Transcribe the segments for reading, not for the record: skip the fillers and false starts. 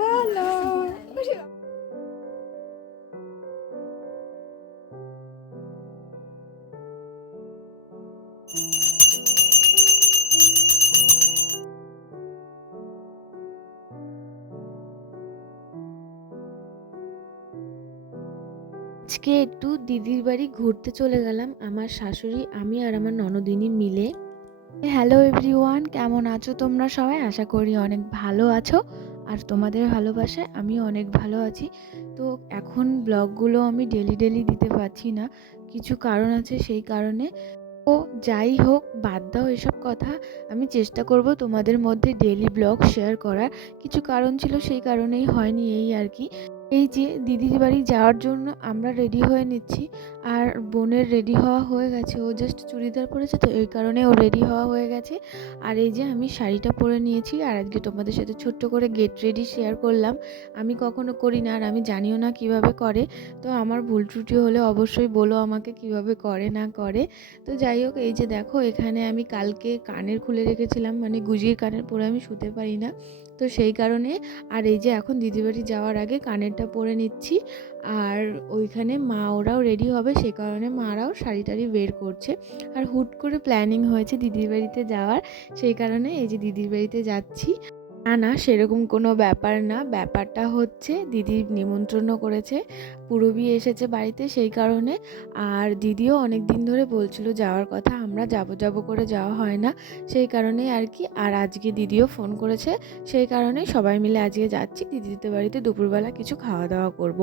ভালো। আজকে একটু দিদির বাড়ি ঘুরতে চলে গেলাম, আমার শাশুড়ি, আমি আর আমার ননদিনী মিলে। হ্যালো এভরিওয়ান, কেমন আছো তোমরা সবাই? আশা করি অনেক ভালো আছো, আর তোমাদের ভালোবাসায় আমিও অনেক ভালো আছি। তো এখন ব্লগগুলো আমি ডেলি ডেলি দিতে পারছি না, কিছু কারণ আছে, সেই কারণে। ও যাই হোক, বাদ দাও এসব কথা। আমি চেষ্টা করব তোমাদের মধ্যে ডেলি ব্লগ শেয়ার করার। কিছু কারণ ছিল, সেই কারণেই হয়নি, এই আর কি। এই যে দিদির বাড়ি যাওয়ার জন্য আমরা রেডি হয়ে নিচ্ছি, আর বোনের রেডি হওয়া হয়ে গেছে। ও জাস্ট চুড়িদার পরেছে, তো এই কারণে ও রেডি হওয়া হয়ে গেছে। আর এই যে আমি শাড়িটা পরে নিয়েছি, আর আজকে তোমাদের সাথে ছোট্ট করে গেট রেডি শেয়ার করলাম। আমি কখনো করি না, আর আমি জানিও না কিভাবে করে। তো আমার ভুল ত্রুটি হলে অবশ্যই বলো আমাকে কিভাবে করে না করে। তো যাই হোক, এই যে দেখো, এখানে আমি কালকে কানের খুলে রেখেছিলাম, মানে গুজির কানের পরে আমি শুতে পারি না, তো সেই কারণে। আর এই যে এখন দিদির বাড়ি যাওয়ার আগে কানেরটা পরে নিচ্ছি। আর ওইখানে মা ওরাও রেডি হবে, সে কারণে মারাও শাড়ি টাড়ি বের করছে। আর হুট করে প্ল্যানিং হয়েছে দিদির বাড়িতে যাওয়ার, সেই কারণে এই যে দিদির বাড়িতে যাচ্ছি। না না, সেরকম কোনো ব্যাপার না, ব্যাপারটা হচ্ছে দিদি নিমন্ত্রণ করেছে, পুরবি এসেছে বাড়িতে, সেই কারণে। আর দিদিও অনেক দিন ধরে বলছিল যাওয়ার কথা, আমরা যাব যাব করে যাওয়া হয় না, সেই কারণেই আর কি। আর আজকে দিদিও ফোন করেছে, সেই কারণে সবাই মিলে আজকে যাচ্ছি দিদিদের বাড়িতে, দুপুরবেলা কিছু খাওয়া দাওয়া করব।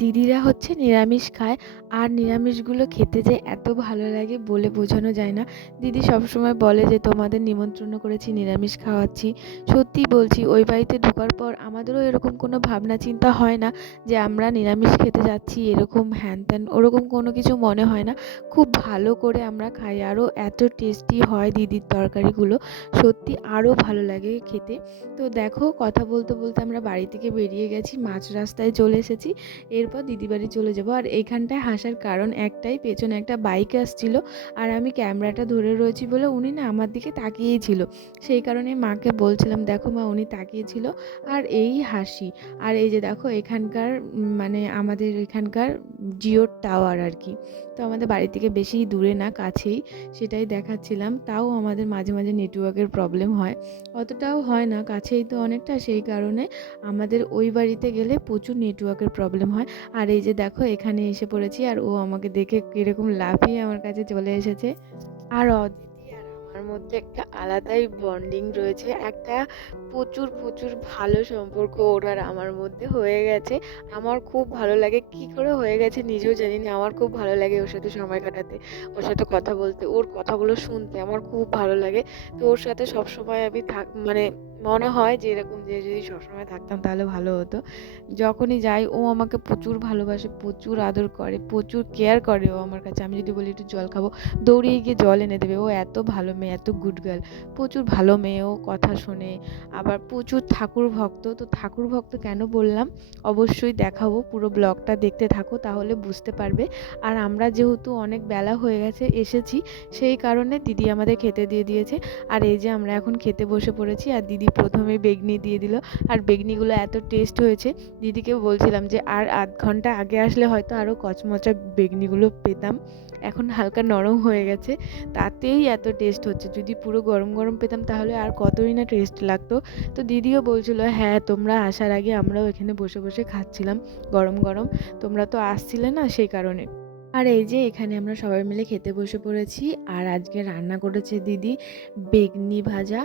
দিদিরা হচ্ছে নিরামিষ খায়, আর নিরামিষগুলো খেতে যে এত ভালো লাগে বলে বোঝানো যায় না। দিদি সবসময় বলে যে তোমাদের নিমন্ত্রণ করেছি, নিরামিষ খাওয়াচ্ছি। সত্যি বলছি, ওই বাড়িতে ঢোকার পর আমাদেরও এরকম কোনো ভাবনা চিন্তা হয় না যে আমরা নিরামিষ খেতে যাচ্ছি, এরকম হ্যান ত্যান ওরকম কোনো কিছু মনে হয় না। খুব ভালো করে আমরা খাই, আরও এত টেস্টি হয় দিদির তরকারিগুলো, সত্যি আরও ভালো লাগে খেতে। তো দেখো, কথা বলতে বলতে আমরা বাড়ি থেকে বেরিয়ে গেছি, মাঝ রাস্তায় চলে এসেছি। এরপর দিদি বাড়ি চলে যাব। আর এইখানটায় হাসার কারণ একটাই, পেছনে একটা বাইক আসছিল, আর আমি ক্যামেরাটা ধরে রয়েছি বলে উনি না আমার দিকে তাকিয়েই ছিল, সেই কারণে মাকে বলছিলাম দেখো মা, উনি তাকিয়েছিল, আর এই হাসি। আর এই যে দেখো, এখানকার মানে আমাদের এখানকার জিওর টাওয়ার আর কি, তো আমাদের বাড়ি থেকে বেশি দূরে না, কাছেই, সেটাই দেখাচ্ছিলাম। তাও আমাদের মাঝে মাঝে নেটওয়ার্কের প্রবলেম হয়, অতটাও হয় না, কাছেই তো অনেকটা, সেই কারণে আমাদের ওই বাড়িতে গেলে প্রচুর নেটওয়ার্কের প্রবলেম হয়। আর এই যে দেখো, এখানে এসে পড়েছি, আর ও আমাকে দেখে কীরকম লাফিয়ে আমার কাছে চলে এসেছে। আর অদিতি আর আমার মধ্যে একটা আলাদাই বন্ডিং রয়েছে, একটা প্রচুর প্রচুর ভালো সম্পর্ক ওর আর আমার মধ্যে হয়ে গেছে। আমার খুব ভালো লাগে, কি করে হয়ে গেছে নিজেও জানি না, আমার খুব ভালো লাগে ওর সাথে সময় কাটাতে, ওর সাথে কথা বলতে, ওর কথাগুলো শুনতে আমার খুব ভালো লাগে। তো ওর সাথে সবসময় আমি মানে মনে হয় যে এরকম, যে যদি সবসময় থাকতাম তাহলে ভালো হতো। যখনই যাই ও আমাকে প্রচুর ভালোবাসে, প্রচুর আদর করে, প্রচুর কেয়ার করে ও আমার কাছে। আমি যদি বলি একটু জল খাবো, দৌড়িয়ে গিয়ে জল এনে দেবে। ও এত ভালো মেয়ে, এত গুড গার্ল, প্রচুর ভালো মেয়ে, ও কথা শোনে। আবার প্রচুর ঠাকুর ভক্ত। তো ঠাকুর ভক্ত কেন বললাম, অবশ্যই দেখাবো, পুরো ব্লগটা দেখতে থাকো তাহলে বুঝতে পারবে। আর আমরা যেহেতু অনেক বেলা হয়ে গেছে এসেছি, সেই কারণে দিদি আমাদের খেতে দিয়ে দিয়েছে। আর এই যে আমরা এখন খেতে বসে পড়েছি, আর দিদি প্রথমে বেগনি দিয়ে দিল, আর বেগনিগুলো এত টেস্ট হয়েছে, দিদিকে বলছিলাম যে আর আধ ঘন্টা আগে আসলে হয়তো আরও কচমচা বেগনিগুলো পেতাম, এখন হালকা নরম হয়ে গেছে, তাতেই এত টেস্ট হচ্ছে। যদি পুরো গরম গরম পেতাম তাহলে আর কতই না টেস্ট লাগতো। তো দিদিও বলছিল হ্যাঁ, তোমরা আসার আগে আমরাও এখানে বসে বসে খাচ্ছিলাম গরম গরম, তোমরা তো আসছিলে না, সেই কারণে। আর এই যে এখানে আমরা সবাই মিলে খেতে বসে পড়েছি। আর আজকে রান্না করেছে দিদি বেগনি ভাজা,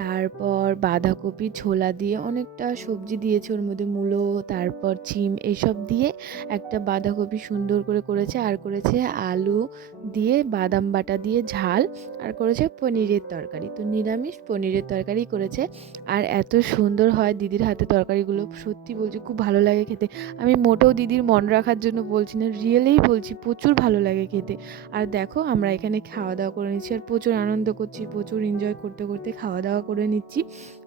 তারপর বাঁধাকপি ছোলা দিয়ে অনেকটা সবজি দিয়েছে, ওর মধ্যে মূলো, তারপর ছিম, এইসব দিয়ে একটা বাঁধাকপি সুন্দর করে করেছে। আর করেছে আলু দিয়ে বাদাম বাটা দিয়ে ঝাল, আর করেছে পনিরের তরকারি। তো নিরামিষ পনিরের তরকারি করেছে। আর এত সুন্দর হয় দিদির হাতে তরকারিগুলো, সত্যি বলছি খুব ভালো লাগে খেতে। আমি মোটেও দিদির মন রাখার জন্য বলছি না, রিয়েলেই বলছি, প্রচুর ভালো লাগে খেতে। আর দেখো, আমরা এখানে খাওয়া দাওয়া করে নিচ্ছি, আর প্রচুর আনন্দ করছি, প্রচুর এনজয় করতে করতে খাওয়া দাওয়া করে নিচ্ছি।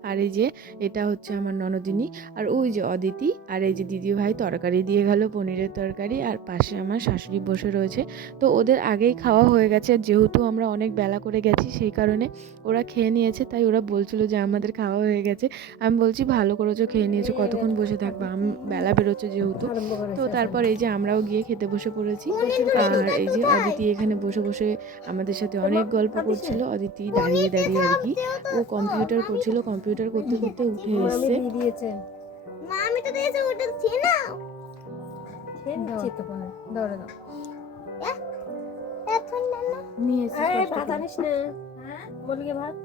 আর এই যে এটা হচ্ছে আমার ননদিনী, আর ওই যে অদিতি, আর এই যে দিদি ভাই তরকারি দিয়ে গেল, পনিরের তরকারি, আর পাশে আমার শাশুড়ি বসে রয়েছে। তো ওদের আগেই খাওয়া হয়ে গেছে, যেহেতু আমরা অনেক বেলা করে গেছি সেই কারণে ওরা খেয়ে নিয়েছে। তাই ওরা বলছিল যে আমাদের খাওয়া হয়ে গেছে। আমি বলছি ভালো করেছো, খেয়ে নিয়েছো, কতক্ষণ বসে থাকবা, আমি বেলা বেরোচ্ছে যেহেতু। তো তারপর এই যে আমরাও গিয়ে খেতে বসে পড়েছি। আর এই যে অদিতি এখানে বসে বসে আমাদের সাথে অনেক গল্প করছিল। অদিতি দাঁড়িয়ে দাঁড়িয়ে আর কি, ও কম্পিউটার করছিল, কম্পিউটার করতে করতে উঠে এসছে। মা আমি তো দিয়েছি, ওটা খেয়ে নাও। নিয়েছি ভাত আনিস না, বলগে ভাত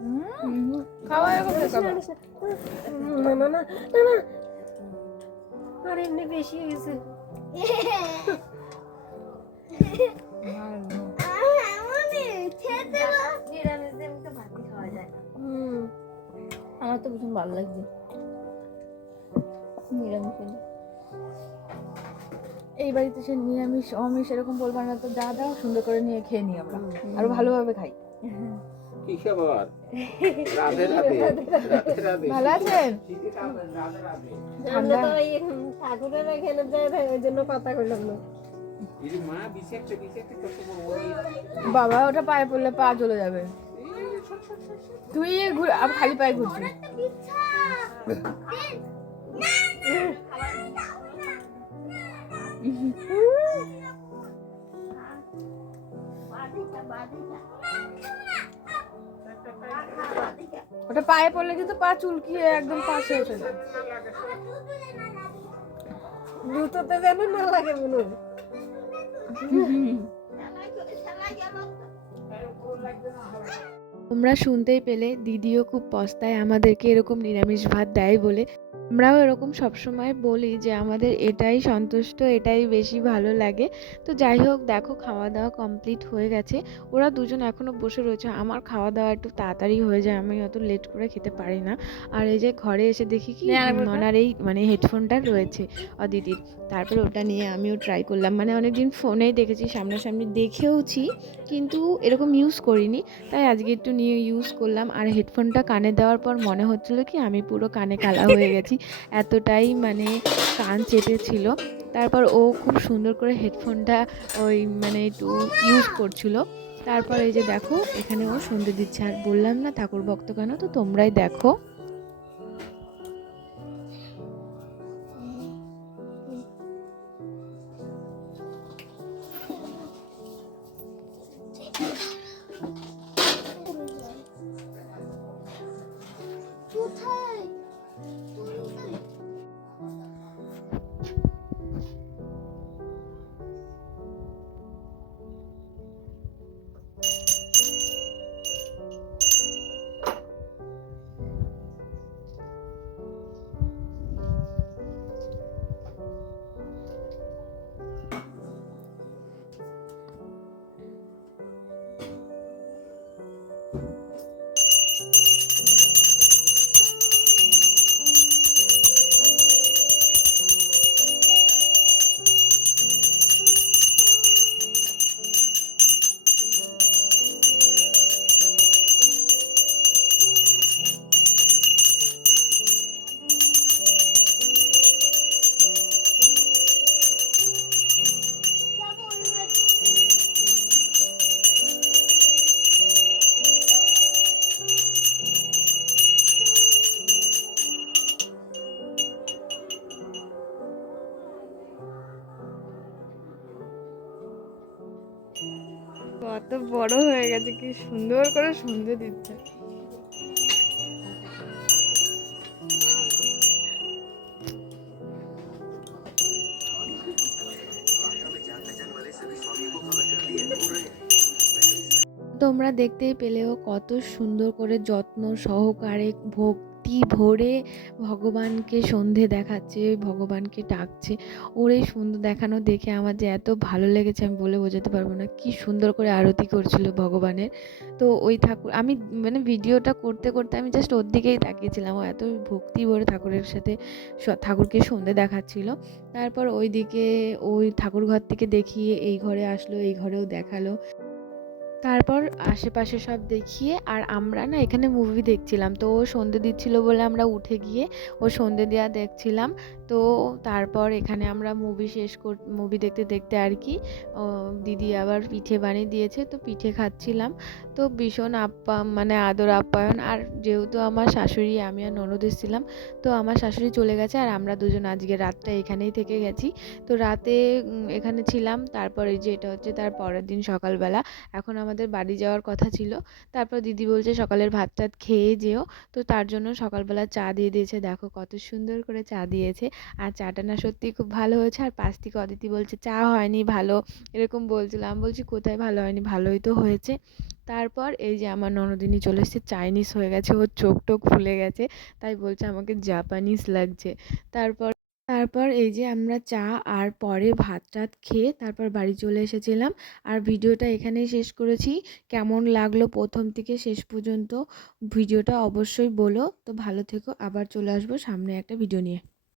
খাওয়া না না না না, আর এমনি বেশি হয়ে গেছে। আমার তো ভীষণ ভালো লাগছে নিরামিষ হলে। এই বাড়িতে সে নিরামিষ অমিষ এরকম বলবো না, তো যা দাও সুন্দর করে নিয়ে খেয়ে নিই আমরা, আরো ভালোভাবে খাই। কি খবর? রাধে রাধে। রাধে রাধে। ভালো আছেন? আমরা তো ওই ঠাকুরের এখানে যাই, ওই জন্য কথা কইলাম না। এই মা বিছে একটা কত বড় ওই বাবা ওটা পায়ে পড়লে পা চলে যাবে, তুই খালি পায়ে ঘুরছিস। ওটা পায়ে পড়লে কিন্তু পা চুলকিয়ে একদম পাশে উঠে যায়। জুতোতে যেন না লাগে মনে হয়। তোমরা শুনতেই পেলে, দিদিও খুব পস্তায় আমাদেরকে এরকম নিরামিষ ভাত দেয় বলে। আমরাও এরকম সবসময় বলি যে আমাদের এটাই সন্তুষ্ট, এটাই বেশি ভালো লাগে। তো যাই হোক, দেখো খাওয়া দাওয়া কমপ্লিট হয়ে গেছে, ওরা দুজন এখনও বসে রয়েছে। আমার খাওয়া দাওয়া একটু তাড়াতাড়ি হয়ে যায়, আমি অত লেট করে খেতে পারি না। আর এই যে ঘরে এসে দেখি কি ননার এই মানে হেডফোনটা রয়েছে অদিতির, তারপর ওটা নিয়ে আমিও ট্রাই করলাম। মানে অনেকদিন ফোনেই দেখেছি, সামনাসামনি দেখেওছি, কিন্তু এরকম ইউজ করিনি, তাই আজকে একটু নিয়ে ইউজ করলাম। আর হেডফোনটা কানে দেওয়ার পর মনে হচ্ছিল কি আমি পুরো কানে কালা হয়ে গেছি, এতটাই মানে কান চেপেছিল। তারপর ও খুব সুন্দর করে হেডফোনটা ওই মানে একটু ইউজ করছিল। তারপর এই যে দেখো এখানে ও সন্ধে দিচ্ছে, আর বললাম না ঠাকুর ভক্ত কেন, তো তোমরাই দেখো। কত বড় হয়ে গেছে, কি সুন্দর করে সন্ধে দিচ্ছে। তোমরা দেখতেই পেলেও কত সুন্দর করে যত্ন সহকারে ভক্তি ভরে ভগবানকে সন্ধে দেখাচ্ছে, ভগবানকে ডাকছে। ওর এই সুন্দর দেখানো দেখে আমার যে এত ভালো লেগেছে আমি বলে বোঝাতে পারবো না। কি সুন্দর করে আরতি করছিল ভগবানের। তো ওই ঠাকুর আমি মানে ভিডিওটা করতে করতে আমি জাস্ট ওর দিকেই তাকিয়েছিলাম, ও এত ভক্তি ভরে ঠাকুরের সাথে ঠাকুরকে সন্ধে দেখাচ্ছিল। তারপর ওই দিকে ওই ঠাকুর ঘর থেকে দেখিয়ে এই ঘরে আসলো, এই ঘরেও দেখালো। তারপর আশেপাশে সব দেখিয়ে আর আমরা না এখানে মুভি দেখছিলাম, তো ও সন্ধে দিচ্ছিল বলে আমরা উঠে গিয়ে ও সন্ধে দেওয়া দেখছিলাম। তো তারপর এখানে আমরা মুভি দেখতে দেখতে আর কি দিদি আবার পিঠে বানিয়ে দিয়েছে, তো পিঠে খাচ্ছিলাম। তো ভীষণ মানে আদর আপ্যায়ন। আর যেহেতু আমার শাশুড়ি, আমি আর ননদ এসেছিলাম, তো আমার শাশুড়ি চলে গেছে আর আমরা দুজন আজকে রাতটা এখানেই থেকে গেছি। তো রাতে এখানে ছিলাম। তারপর এই যে এটা হচ্ছে তার পরের দিন সকালবেলা। এখন আমাদের বাড়ি যাওয়ার কথা ছিল। তারপর দিদি বলছে সকালের ভাত টাত খেয়ে যেও, তো তার জন্য সকালবেলা চা দিয়ে দিয়েছে। দেখো কত সুন্দর করে চা দিয়েছে, আর চাটা না সত্যিই খুব ভালো হয়েছে। আর পাশ থেকে অদিতি বলছে চা হয়নি ভালো, এরকম বলছিল। আমি বলছি কোথায় ভালো হয়নি, ভালোই তো হয়েছে। তারপর এই যে আমার ননদিনী চলে এসেছে, চাইনিজ হয়ে গেছে, ওর চোখ টোক ফুলে গেছে, তাই বলছে আমাকে জাপানিজ লাগছে। তারপর তারপর এই যে আমরা চা আর পরে ভাত টাত খেয়ে তারপর বাড়ি চলে এসেছিলাম। আর ভিডিওটা এখানেই শেষ করেছি। কেমন লাগলো প্রথম থেকে শেষ পর্যন্ত ভিডিওটা অবশ্যই বলো। তো ভালো থেকো, আবার চলে আসবো সামনে একটা ভিডিও নিয়ে।